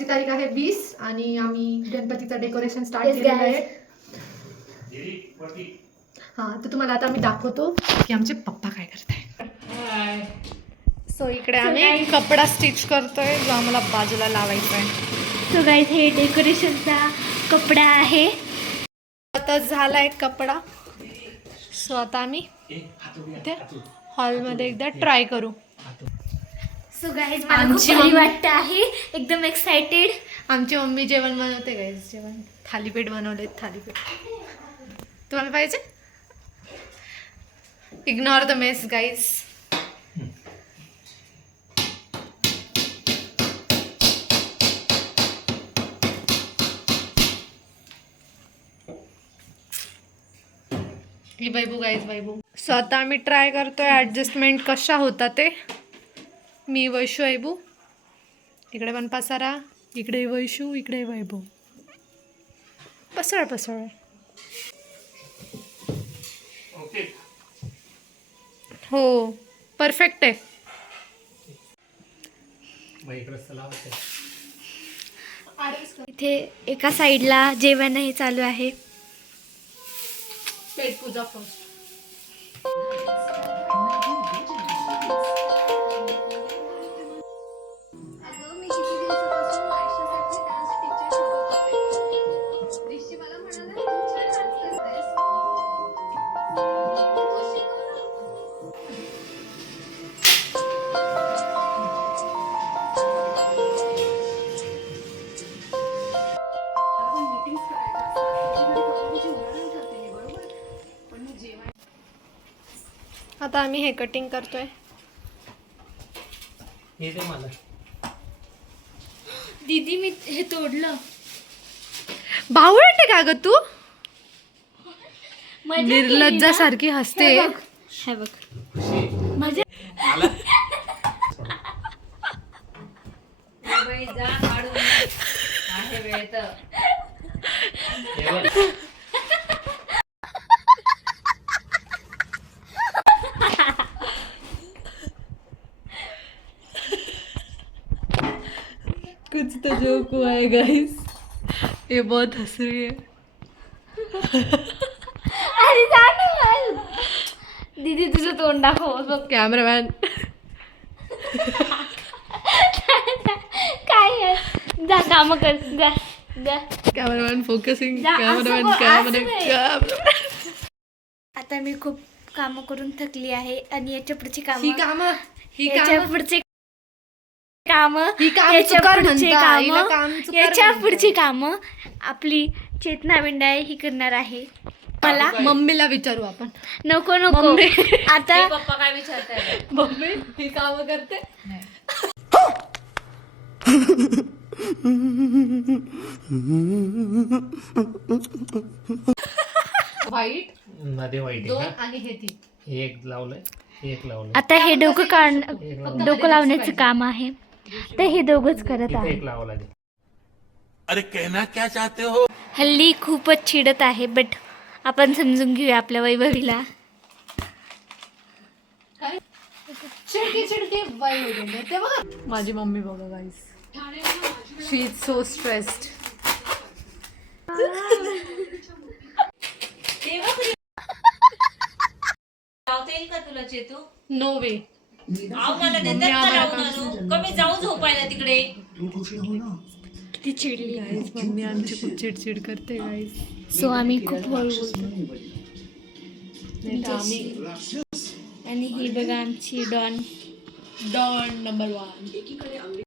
आजची तारीख आहे 20 आणि आम्ही गणपतीचं डेकोरेशन स्टार्ट केलेलं आहे. हा, तर तुम्हाला आता आम्ही दाखवतो की आमचे पप्पा काय करताय. सो इकडे आम्ही कपडा स्टिच करतोय जो आम्हाला बाजूला लावायचा आहे. सो गाईज हे डेकोरेशनचा कपडा आहे. आता झालाय कपडा. सो आता आम्ही इथे हॉलमध्ये एकदा ट्राय करू. सो गाईज मला खूप भारी वाटतं आहे, एकदम एक्साइटेड. आमची मम्मी जेवण बनवते गाईज. जेवण थालीपीठ बनवले. थालीपीठ तुम्हाला पाहिजे. Ignore the mess guys. He Vaibhu guys Vaibhu. So आता आम्ही ट्राय करतोय ॲडजस्टमेंट कशा होता ते. मी वैशू वैभू. इकडे पण पसारा, इकडे वैशू, इकडे वैभव. पसळ पसळ. हो परफेक्ट आहे. इथे एका साईडला जेवणही चालू आहे. पेट पूजा फर्स्ट. आता आम्ही हे कटिंग करतोय. हे दे मला. दीदी मी हे तोडलं. बावळट आहे का ग तू. निर्लज्जासारखी हसते. हे बघ मजा. कुछ तो जोक हुआ है गाइस. ये बहुत हंस रही है. अरे जा ना दीदी तुझं तोंड दाखव बघ. कॅमेरामॅन काय आहे. जा काम कर जा जा. Cameraman focusing. जा, कॅमेरामॅन असं कॅमेरा. आता मी खूप कामं करून थकली आहे आणि याच्या पुढची ही कामं कामं ही याच्या कामं पुढचे कामं ही काम याच्या चुकार पुढची म्हणता. हिला कामं काम चुकार याच्या म्हणता. पुढची कामं आपली चेतना विंडाळे ही करणार आहे. मला मम्मीला विचारू आपण. नको नको मम्मी. आता पप्पा काय विचारताय. मम्मी ही कामं करते. वाईट मध्ये वाईट दोन आहे का? आणि हे 3. एक लावलंय, एक लावलंय. आता हे डोकं लावण्याचं काम आहे तर हे दोघंच करत तिथे आहे. एक लावला दे. अरे कहना क्या चाहते हो. हल्ली खूपच चिडत आहे बट आपण समजून घेऊया आपल्या वैभवीला. चिडकी चिडकी वाई वगैरे ते बघा. माझी मम्मी बघा गाईस. शी इज सो स्ट्रेस्ड. लावता येईल का तुला चेतू. नो वे. आव मला देतात का लावून आणू. कमी जाऊ झोपायला तिकडे. किती चिडली गाईस मम्मी आमची खूप चिडचिड करते गाईस. सो आम्ही खूप हळू बोलतो. नाही तर आम्ही आणि ही बघा आमची डॉन. नंबर 1.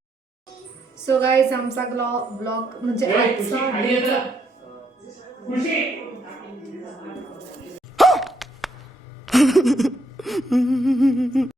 सो गाईस आमचा ब्लॉग म्हणजे आजचा